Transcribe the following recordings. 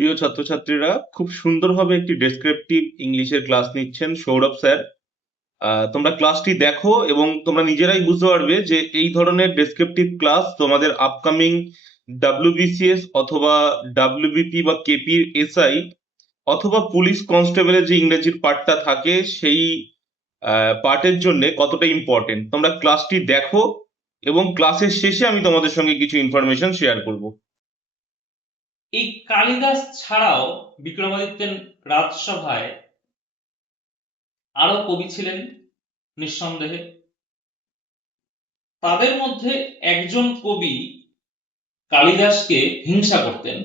প্রিয় ছাত্রছাত্রীরা, খুব সুন্দরভাবে একটি ডেসক্রিপটিভ ইংলিশের ক্লাস নিচ্ছেন সৌরভ স্যার। তোমরা ক্লাসটি দেখো এবং তোমরা নিজেরাই বুঝতে পারবে যে এই ধরনের ডেসক্রিপটিভ ক্লাস তোমাদের আপকামিং ডাব্লিউবিসিএস অথবা ডাব্লিউবিপি বা কেপির এসআই অথবা পুলিশ কনস্টেবলের যে ইংরেজির পার্টটা থাকে সেই পার্টের জন্য কতটা ইম্পর্টেন্ট তোমরা ক্লাসটি দেখো, এবং ক্লাসের শেষে আমি তোমাদের সঙ্গে কিছু ইনফরমেশন শেয়ার করব। এই কালিদাস ছাড়াও বিক্রমাদিত্যের রাজসভায় আরো কবি ছিলেন নিঃসন্দেহে। তাদের মধ্যে একজন কবি কালিদাসকে হিংসা করতেন।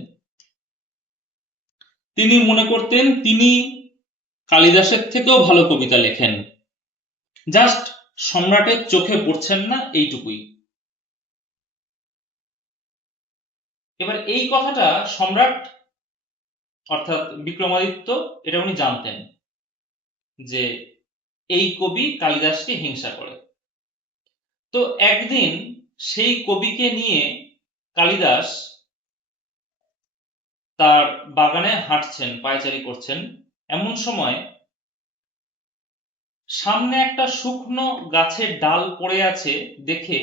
তিনি মনে করতেন তিনি কালিদাসের থেকেও ভালো কবিতা লেখেন, জাস্ট সম্রাটের চোখে পড়ছেন না, এইটুকুই। এবার এই কথাটা সম্রাট অর্থাৎ বিক্রমাদিত্য এটা উনি জানতেন যে এই কবি কালিদাসকে হিংসা করে। তো একদিন সেই কবিকে নিয়ে কালিদাস তার বাগানে হাঁটছেন, পায়চারি করছেন। এমন সময় সামনে একটা শুকনো গাছের ডাল পড়ে আছে দেখে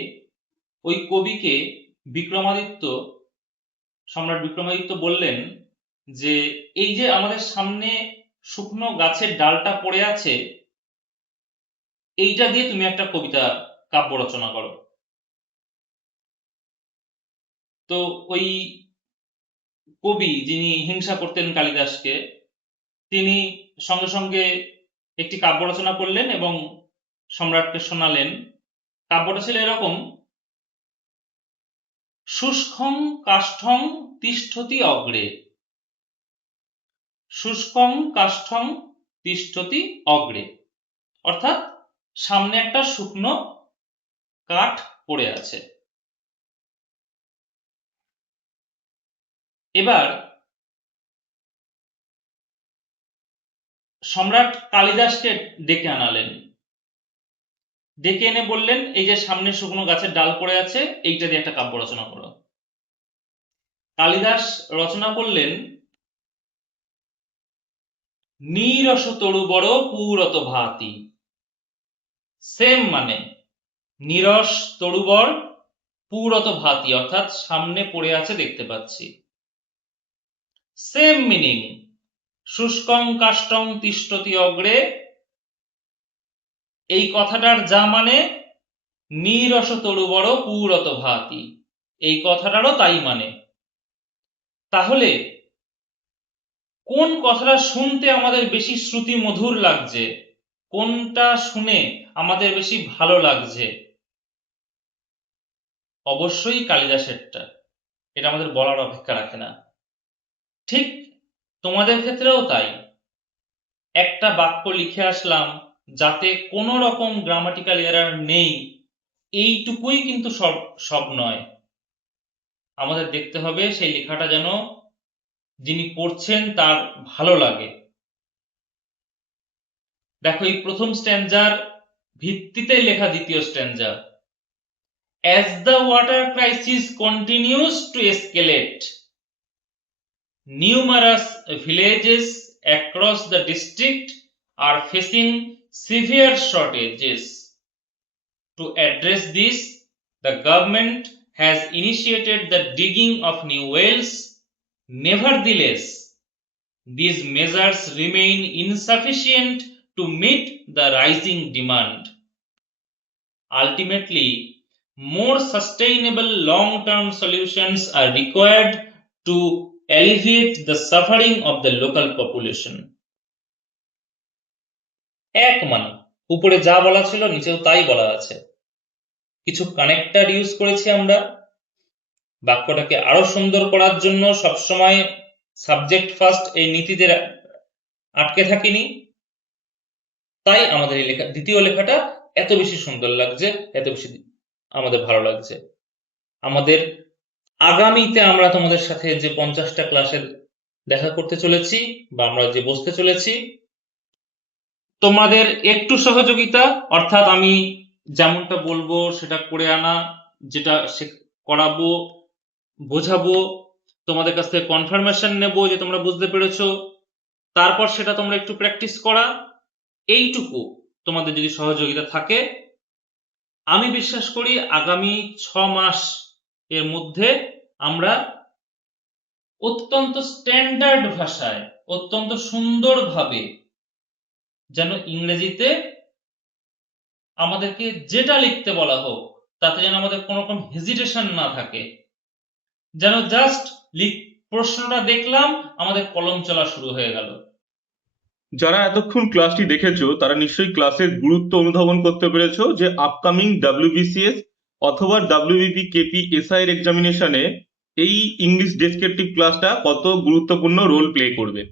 ওই কবিকে বিক্রমাদিত্য, সম্রাট বিক্রমাদিত্য বললেন যে এই যে আমাদের সামনে শুকনো গাছের ডালটা পড়ে আছে, এইটা দিয়ে তুমি একটা কবিতা কাব্য রচনা করো। তো ওই কবি যিনি হিংসা করতেন কালিদাসকে, তিনি সঙ্গে সঙ্গে একটি কাব্য রচনা করলেন এবং সম্রাটকে শোনালেন। কাব্যটা ছিল এরকম: শুষ্কং কাষ্ঠং তিষ্ঠতি অগ্রে, শুষ্কং কাষ্ঠং তিষ্ঠতি অগ্রে, অর্থাৎ সামনে একটা শুকনো কাঠ পড়ে আছে। এবার সম্রাট কালিদাসকে ডেকে আনালেন, ডেকে এনে বললেন এই যে সামনে শুকনো গাছের ডাল পড়ে আছে, এইটা দিয়ে একটা কাব্য রচনা করো। কালিদাস রচনা করলেন: নীরস তরুবর পুরত ভাতি। সেম মানে নীরস তরুবর পুরত ভাতি, অর্থাৎ সামনে পড়ে আছে দেখতে পাচ্ছি। সেম মিনিং শুষ্কং কাষ্ঠং তিষ্ঠতি অগ্রে, এই কথাটার যা মানে নীরস তরুবর পুরত ভাতি, এই কথাটারও তাই মানে। তাহলে কোন কথাটা শুনতে আমাদের বেশি শ্রুতি মধুর লাগছে, কোনটা শুনে আমাদের বেশি ভালো লাগছে? অবশ্যই কালিদাসেরটা, এটা আমাদের বলার অপেক্ষা রাখে না। ঠিক তোমাদের ক্ষেত্রেও তাই। একটা বাক্য লিখে আসলাম যাতে কোনো রকম গ্রামাটিক্যাল এরার নেই, এইটুকুই কিন্তু সব সব নয়। আমাদের দেখতে হবে সেই লেখাটা যেন যিনি পড়ছেন তার ভালো লাগে। দেখো এই প্রথম স্ট্যাঞ্জার ভিত্তিতে লেখা দ্বিতীয় স্ট্যাঞ্জা: as the water crisis continues to escalate, numerous villages across the district are facing severe shortages. To address this, the government has initiated the digging of new wells. Nevertheless, these measures remain insufficient to meet the rising demand. Ultimately, more sustainable long-term solutions are required to alleviate the suffering of the local population. এক মানে উপরে যা বলা ছিল নিচেও তাই বলা আছে। কিছু কানেক্টর ইউজ করেছি আমরা বাক্যটাকে আরো সুন্দর করার জন্য। সবসময় সাবজেক্ট ফার্স্ট এই নীতিতে আটকে থাকিনি, তাই আমাদের এই লেখা দ্বিতীয় লেখাটা এত বেশি সুন্দর লাগছে, এত বেশি আমাদের ভালো লাগছে। আমাদের আগামীতে আমরা তোমাদের সাথে যে 50টা ক্লাসে দেখা করতে চলেছি বা আমরা যে বসতে চলেছি, তোমাদের একটু সহযোগিতা, অর্থাৎ আমি যেমনটা বলবো সেটা করে আনা, যেটা করাবো বোঝাবো তোমাদের কাছ থেকে কনফার্মেশন নেব যে তোমরা বুঝতে পেরেছো, তারপর সেটা তোমরা একটু প্র্যাকটিস করা। এইটুকু তোমাদের যদি সহযোগিতা থাকে, আমি বিশ্বাস করি আগামী 6 মাস এর মধ্যে আমরা অত্যন্ত স্ট্যান্ডার্ড ভাষায়, অত্যন্ত সুন্দরভাবে যেন ইংরেজিতে আমাদেরকে যেটা লিখতে বলা হোক তাতে যেন আমাদের কোনো রকম হেজিটেশন না থাকে, যেন জাস্ট প্রশ্নটা দেখলাম আমাদের কলম চলা শুরু হয়ে গেল। যারা এতক্ষণ ক্লাসটি দেখেছো তারা নিশ্চয়ই ক্লাসের গুরুত্ব অনুধাবন করতে পেরেছো যে আপকামিং WBCS অথবা WBP KP SI এর এক্সামিনেশনে এই ইংলিশ ডেসক্রিপটিভ ক্লাসটা কত গুরুত্বপূর্ণ রোল প্লে করবে।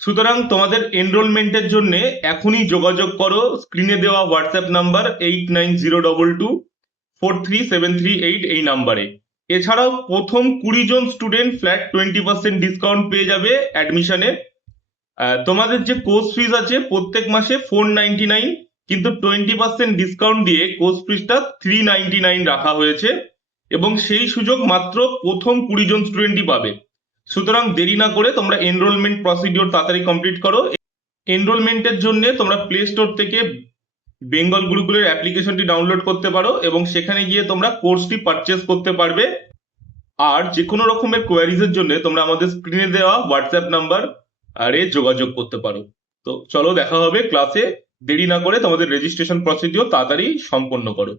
সুতরাং তোমাদের এনরোলমেন্টের জন্য এখনই যোগাযোগ করো স্ক্রিনে দেওয়া হোয়াটসঅ্যাপ নাম্বার 8902243738 এই নাম্বারে। এছাড়াও প্রথম 20 জন স্টুডেন্ট ফ্ল্যাট 20% ডিসকাউন্ট পেয়ে যাবে অ্যাডমিশনে। তোমাদের যে কোর্স ফিজ আছে প্রত্যেক মাসে 499, কিন্তু 20% ডিসকাউন্ট দিয়ে কোর্স ফিজটা 399 রাখা হয়েছে এবং সেই সুযোগ মাত্র প্রথম 20 জন স্টুডেন্টই পাবে। সুতরাং দেরি না করে তোমরা এনরোলমেন্ট প্রসিডিওর তাড়াতাড়ি কমপ্লিট করো। এনরোলমেন্টের জন্য তোমরা প্লে স্টোর থেকে বেঙ্গল গুরুকুলের অ্যাপ্লিকেশনটি ডাউনলোড করতে পারো এবং সেখানে গিয়ে তোমরা কোর্সটি পারচেস করতে পারবে। আর যে কোনো রকমের কোয়ারিজের জন্য তোমরা আমাদের স্ক্রিনে দেওয়া হোয়াটসঅ্যাপ নাম্বার আরে যোগাযোগ করতে পারো। তো চলো দেখা হবে ক্লাসে। দেরি না করে তোমাদের রেজিস্ট্রেশন প্রসিডিওর তাড়াতাড়ি সম্পন্ন করো।